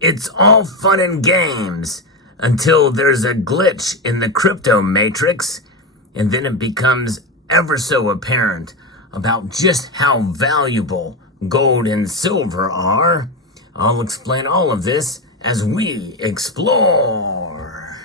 It's all fun and games until there's a glitch in the crypto matrix, and then it becomes ever so apparent about just how valuable gold and silver are. I'll explain all of this as we explore.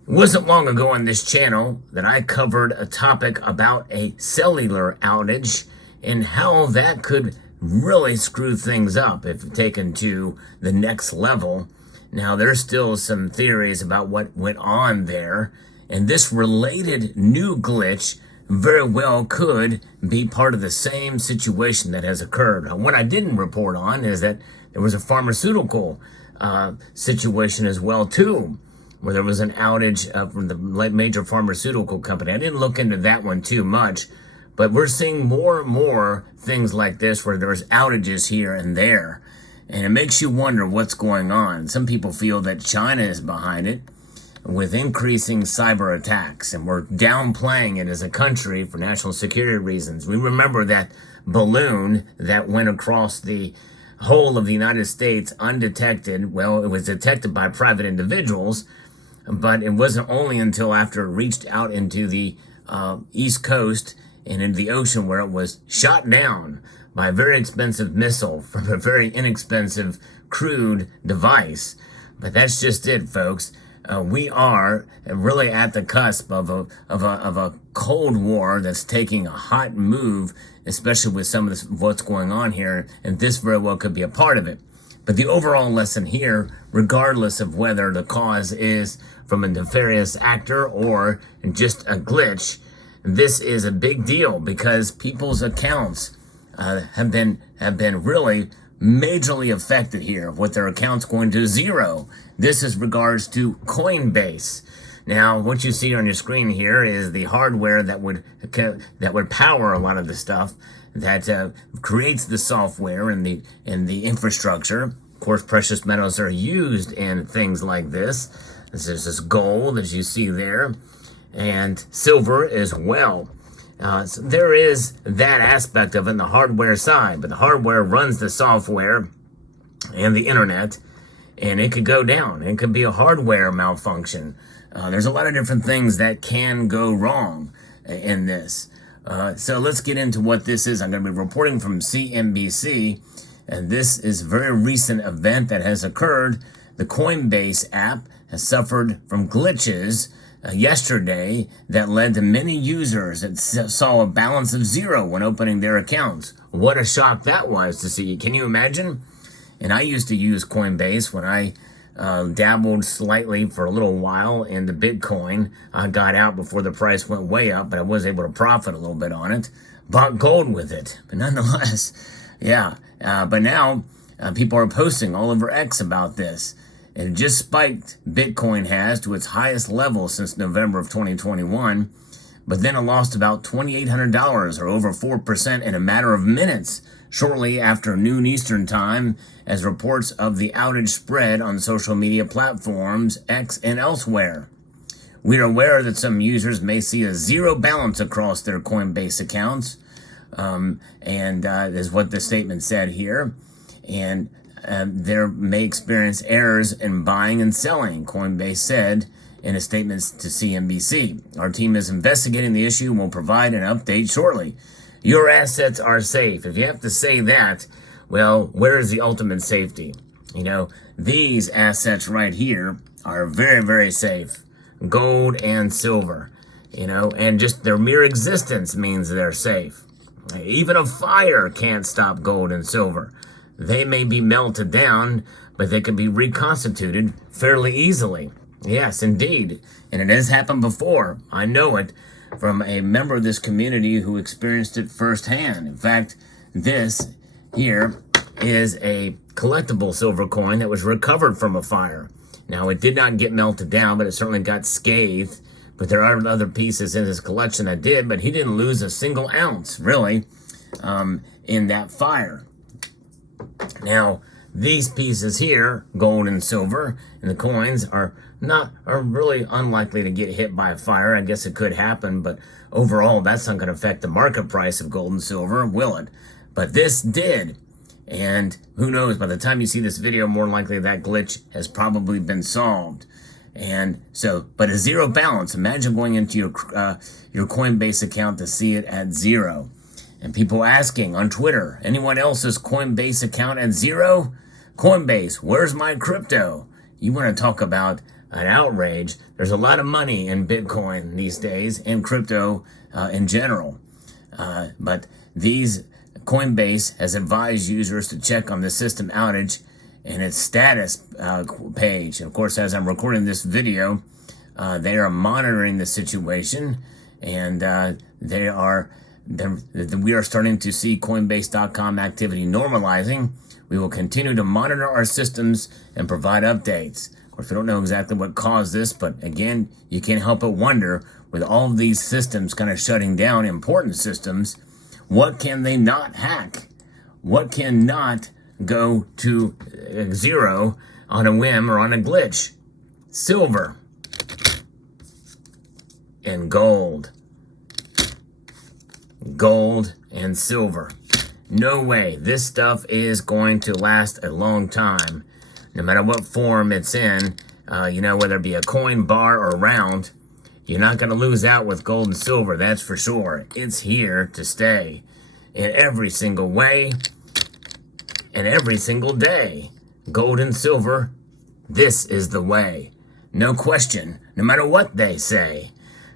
It wasn't long ago on this channel that I covered a topic about a cellular outage and how that could really screw things up if taken to the next level. Now, there's still some theories about what went on there, and this related new glitch very well could be part of the same situation that has occurred. Now, what I didn't report on is that there was a pharmaceutical situation as well, too, where there was an outage from the major pharmaceutical company. I didn't look into that one too much, but we're seeing more and more things like this where there's outages here and there. And it makes you wonder what's going on. Some people feel that China is behind it with increasing cyber attacks, and we're downplaying it as a country for national security reasons. We remember that balloon that went across the whole of the United States undetected. Well, it was detected by private individuals, but it wasn't only until after it reached out into the East Coast and into the ocean where it was shot down by a very expensive missile from a very inexpensive, crude device. But that's just it, folks. We are really at the cusp of a Cold War that's taking a hot move, especially with some of this, what's going on here, and this very well could be a part of it. But the overall lesson here, regardless of whether the cause is from a nefarious actor or just a glitch, this is a big deal because people's accounts have been really majorly affected here, with their accounts going to zero. This is regards to Coinbase. Now, what you see on your screen here is the hardware that would power a lot of the stuff that creates the software and the infrastructure. Of course, precious metals are used in things like this. This is this gold, as you see there, and silver as well. So there is that aspect of it on the hardware side, but the hardware runs the software and the internet, and it could go down. It could be a hardware malfunction. There's a lot of different things that can go wrong in this. So let's get into what this is. I'm going to be reporting from CNBC, and this is a very recent event that has occurred. The Coinbase app has suffered from glitches yesterday that led to many users that saw a balance of zero when opening their accounts. What a shock that was to see. Can you imagine? And I used to use Coinbase when I dabbled slightly for a little while into Bitcoin. I got out before the price went way up, but I was able to profit a little bit on it. Bought gold with it. But nonetheless, yeah. But now people are posting all over X about this. It just spiked, Bitcoin has, to its highest level since November of 2021. But then it lost about $2,800 or over 4% in a matter of minutes, shortly after noon Eastern time, as reports of the outage spread on social media platforms, X and elsewhere. We are aware that some users may see a zero balance across their Coinbase accounts, and is what the statement said here. And there may experience errors in buying and selling, Coinbase said in a statement to CNBC. Our team is investigating the issue and will provide an update shortly. Your assets are safe. If you have to say that, well, where is the ultimate safety? You know, these assets right here are very, very safe. Gold and silver, you know, and just their mere existence means they're safe. Even a fire can't stop gold and silver. They may be melted down, but they can be reconstituted fairly easily. Yes, indeed. And it has happened before. I know it from a member of this community who experienced it firsthand. In fact, this here is a collectible silver coin that was recovered from a fire. Now, it did not get melted down, but it certainly got scathed. But there are other pieces in his collection that did, but he didn't lose a single ounce, really, in that fire. Now, these pieces here, gold and silver, and the coins are really unlikely to get hit by a fire. I guess it could happen, but overall, that's not going to affect the market price of gold and silver, will it? But this did. And who knows, by the time you see this video, more likely that glitch has probably been solved. And so, but a zero balance, imagine going into your Coinbase account to see it at zero. And people asking on Twitter, anyone else's Coinbase account at zero? Coinbase, where's my crypto? You want to talk about an outrage. There's a lot of money in Bitcoin these days and crypto in general. But Coinbase has advised users to check on the system outage and its status page. And of course, as I'm recording this video, they are monitoring the situation, and we are starting to see Coinbase.com activity normalizing. We will continue to monitor our systems and provide updates. Of course, we don't know exactly what caused this, but again, you can't help but wonder, with all of these systems kind of shutting down, important systems, what can they not hack? What cannot go to zero on a whim or on a glitch? Silver and gold. Gold and silver. No way. This stuff is going to last a long time. No matter what form it's in, whether it be a coin, bar, or round, you're not going to lose out with gold and silver, that's for sure. It's here to stay in every single way and every single day. Gold and silver, this is the way. No question, no matter what they say.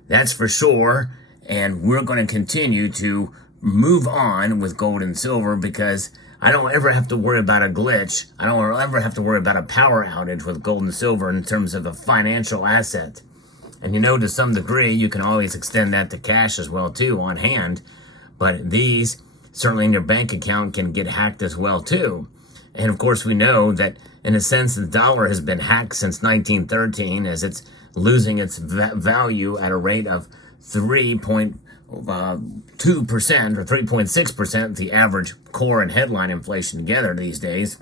That's for sure. And we're going to continue to move on with gold and silver, because I don't ever have to worry about a glitch. I don't ever have to worry about a power outage with gold and silver in terms of a financial asset. And to some degree, you can always extend that to cash as well too, on hand. But these, certainly in your bank account, can get hacked as well too. And of course, we know that in a sense, the dollar has been hacked since 1913, as it's losing its value at a rate of 3.2% or 3.6%, the average core and headline inflation together these days.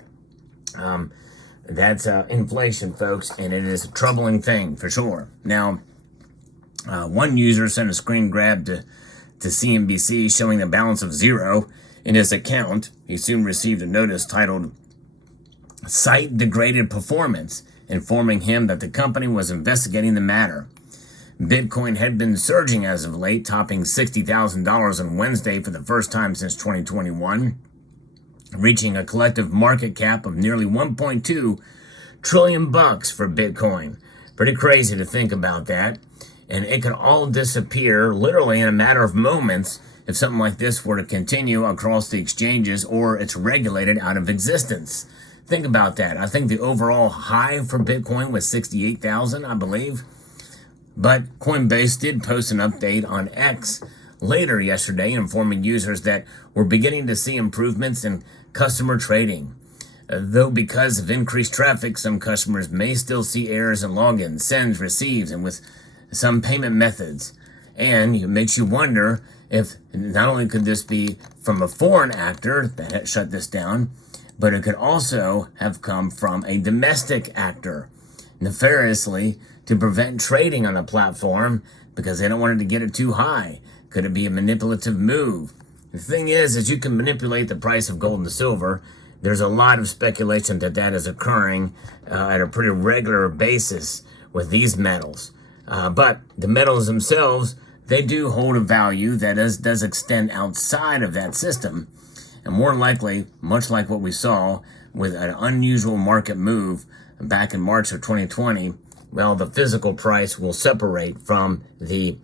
That's inflation, folks, and it is a troubling thing for sure. Now, one user sent a screen grab to CNBC showing the balance of zero in his account. He soon received a notice titled "Site Degraded Performance," informing him that the company was investigating the matter. Bitcoin had been surging as of late, topping $60,000 on Wednesday for the first time since 2021, reaching a collective market cap of nearly $1.2 trillion for Bitcoin. Pretty crazy to think about that. And it could all disappear literally in a matter of moments if something like this were to continue across the exchanges, or it's regulated out of existence. Think about that. I think the overall high for Bitcoin was 68,000, I believe. But Coinbase did post an update on X later yesterday, informing users that we're beginning to see improvements in customer trading. Though because of increased traffic, some customers may still see errors in logins, sends, receives, and with some payment methods. And it makes you wonder if not only could this be from a foreign actor that had shut this down, but it could also have come from a domestic actor, nefariously, to prevent trading on the platform because they don't want it to get it too high. Could it be a manipulative move? The thing is you can manipulate the price of gold and silver. There's a lot of speculation that is occurring at a pretty regular basis with these metals. But the metals themselves, they do hold a value that does extend outside of that system. And more likely, much like what we saw with an unusual market move back in March of 2020, well, the physical price will separate from the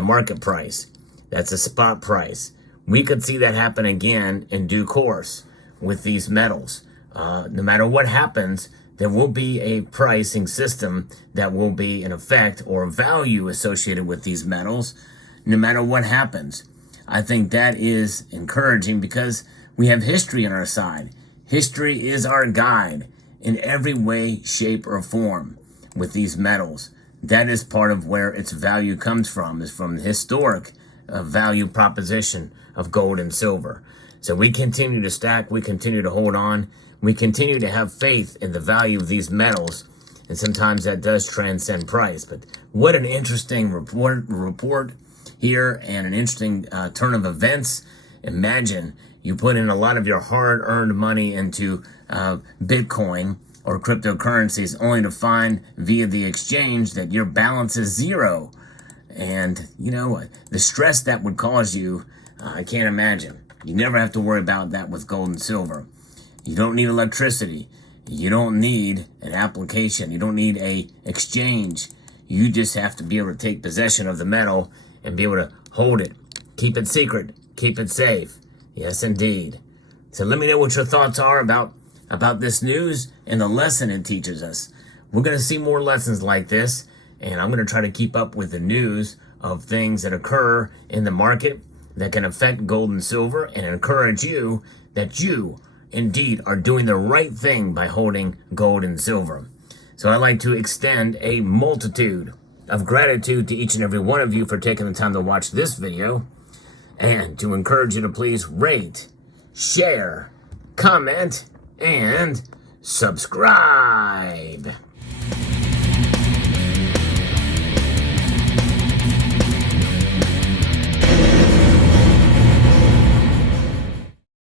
market price. That's a spot price. We could see that happen again in due course with these metals. No matter what happens, there will be a pricing system that will be in effect, or value associated with these metals, no matter what happens. I think that is encouraging because we have history on our side. History is our guide in every way, shape, or form with these metals. That is part of where its value comes from, is from the historic value proposition of gold and silver. So we continue to stack, we continue to hold on. we continue to have faith in the value of these metals, and sometimes that does transcend price. But what an interesting report here, and an interesting turn of events. Imagine you put in a lot of your hard-earned money into Bitcoin or cryptocurrencies, only to find via the exchange that your balance is zero. And, you know, the stress that would cause you, I can't imagine. You never have to worry about that with gold and silver. You don't need electricity. You don't need an application. You don't need a exchange. You just have to be able to take possession of the metal and be able to hold it. Keep it secret. Keep it safe. Yes, indeed. So let me know what your thoughts are about this news and the lesson it teaches us. We're going to see more lessons like this, and I'm going to try to keep up with the news of things that occur in the market that can affect gold and silver, and encourage you that you indeed are doing the right thing by holding gold and silver. So I'd like to extend a multitude of gratitude to each and every one of you for taking the time to watch this video, and to encourage you to please rate, share, comment, and subscribe.